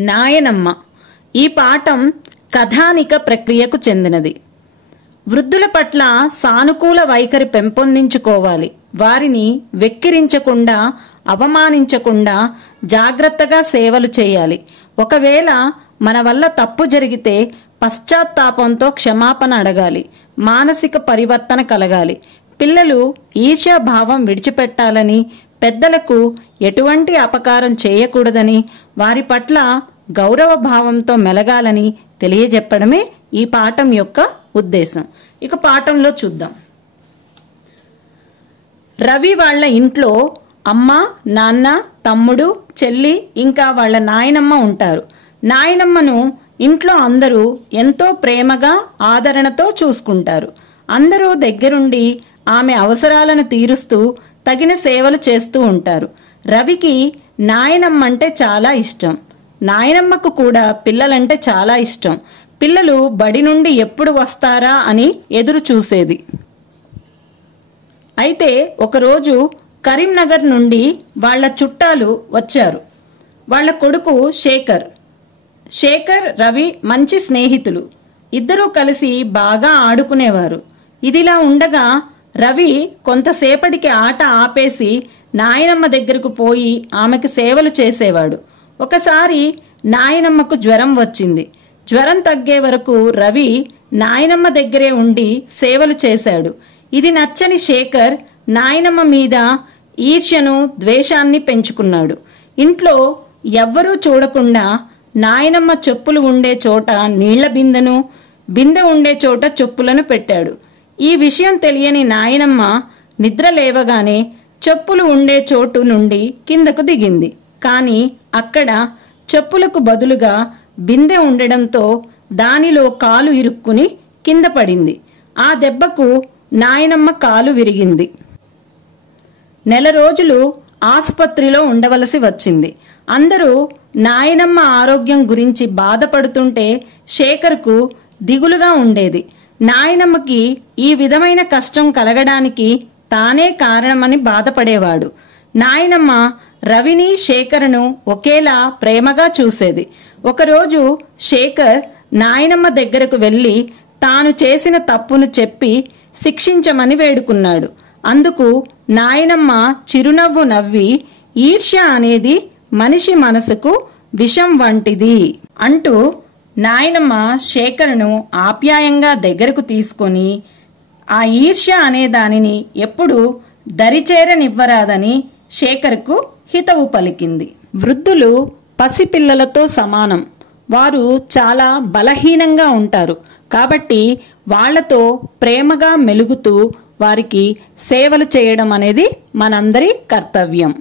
నాయనమ్మ. ఈ పాఠం కథానిక ప్రక్రియకు చెందినది. వృద్ధుల పట్ల సానుకూల వైఖరి పెంపొందించుకోవాలి. వారిని వెక్కిరించకుండా, అవమానించకుండా జాగ్రత్తగా సేవలు చేయాలి. ఒకవేళ మన వల్ల తప్పు జరిగితే పశ్చాత్తాపంతో క్షమాపణ అడగాలి. మానసిక పరివర్తన కలగాలి. పిల్లలు ఈర్ష్యాభావం విడిచిపెట్టాలని, పెద్దలకు ఎటువంటి అపకారం చేయకూడదని, వారి పట్ల గౌరవ భావంతో మెలగాలని తెలియజెప్పడమే ఈ పాఠం యొక్క ఉద్దేశం. ఇక పాఠంలో చూద్దాం. రవి వాళ్ళ ఇంట్లో అమ్మ, నాన్న, తమ్ముడు, చెల్లి ఇంకా వాళ్ళ నాయనమ్మ ఉంటారు. నాయనమ్మను ఇంట్లో అందరూ ఎంతో ప్రేమగా, ఆదరణతో చూసుకుంటారు. అందరూ దగ్గరుండి ఆమె అవసరాలను తీరుస్తూ తగిన సేవలు చేస్తూ ఉంటారు. రవికి నాయనమ్మ అంటే చాలా ఇష్టం. నాయనమ్మకు కూడా పిల్లలంటే చాలా ఇష్టం. పిల్లలు బడి నుండి ఎప్పుడు వస్తారా అని ఎదురు చూసేది. అయితే ఒకరోజు కరీంనగర్ నుండి వాళ్ళ చుట్టాలు వచ్చారు. వాళ్ళ కొడుకు శేఖర్. రవి మంచి స్నేహితులు. ఇద్దరూ కలిసి బాగా ఆడుకునేవారు. ఇదిలా ఉండగా రవి కొంతసేపటికి ఆట ఆపేసి నాయనమ్మ దగ్గరకు పోయి ఆమెకు సేవలు చేసేవాడు. ఒకసారి నాయనమ్మకు జ్వరం వచ్చింది. జ్వరం తగ్గే వరకు రవి నాయనమ్మ దగ్గరే ఉండి సేవలు చేశాడు. ఇది నచ్చని శేఖర్ నాయనమ్మ మీద ఈర్ష్యను, ద్వేషాన్ని పెంచుకున్నాడు. ఇంట్లో ఎవ్వరూ చూడకుండా నాయనమ్మ చెప్పులు ఉండే చోట నీళ్ల బిందెను, బిందె ఉండే చోట చెప్పులను పెట్టాడు. ఈ విషయం తెలియని నాయనమ్మ నిద్ర లేవగానే చెప్పులు ఉండే చోటు నుండి కిందకు దిగింది. కాని అక్కడ చెప్పులకు బదులుగా బిందె ఉండడంతో దానిలో కాలు ఇరుక్కుని కింద పడింది. ఆ దెబ్బకు నాయనమ్మ కాలు విరిగింది. నెల రోజులు ఆసుపత్రిలో ఉండవలసి వచ్చింది. అందరూ నాయనమ్మ ఆరోగ్యం గురించి బాధపడుతుంటే శేఖర్కు దిగులుగా ఉండేది. నాయనమ్మకి ఈ విధమైన కష్టం కలగడానికి తానే కారణమని బాధపడేవాడు. నాయనమ్మ రవిని, శేఖర్ను ఒకేలా ప్రేమగా చూసేది. ఒకరోజు శేఖర్ నాయనమ్మ దగ్గరకు వెళ్లి తాను చేసిన తప్పును చెప్పి శిక్షించమని వేడుకున్నాడు. అందుకు నాయనమ్మ చిరునవ్వు నవ్వి, ఈర్ష్య అనేది మనిషి మనసుకు విషం వంటిది అంటూ నాయనమ్మ శేఖర్ను ఆప్యాయంగా దగ్గరకు తీసుకొని ఆ ఈర్ష్య అనే దానిని ఎప్పుడూ దరిచేరనివ్వరాదని శేఖర్కు హితవు పలికింది. వృద్ధులు పసిపిల్లలతో సమానం. వారు చాలా బలహీనంగా ఉంటారు. కాబట్టి వాళ్లతో ప్రేమగా మెలుగుతూ వారికి సేవలు చేయడం అనేది మనందరి కర్తవ్యం.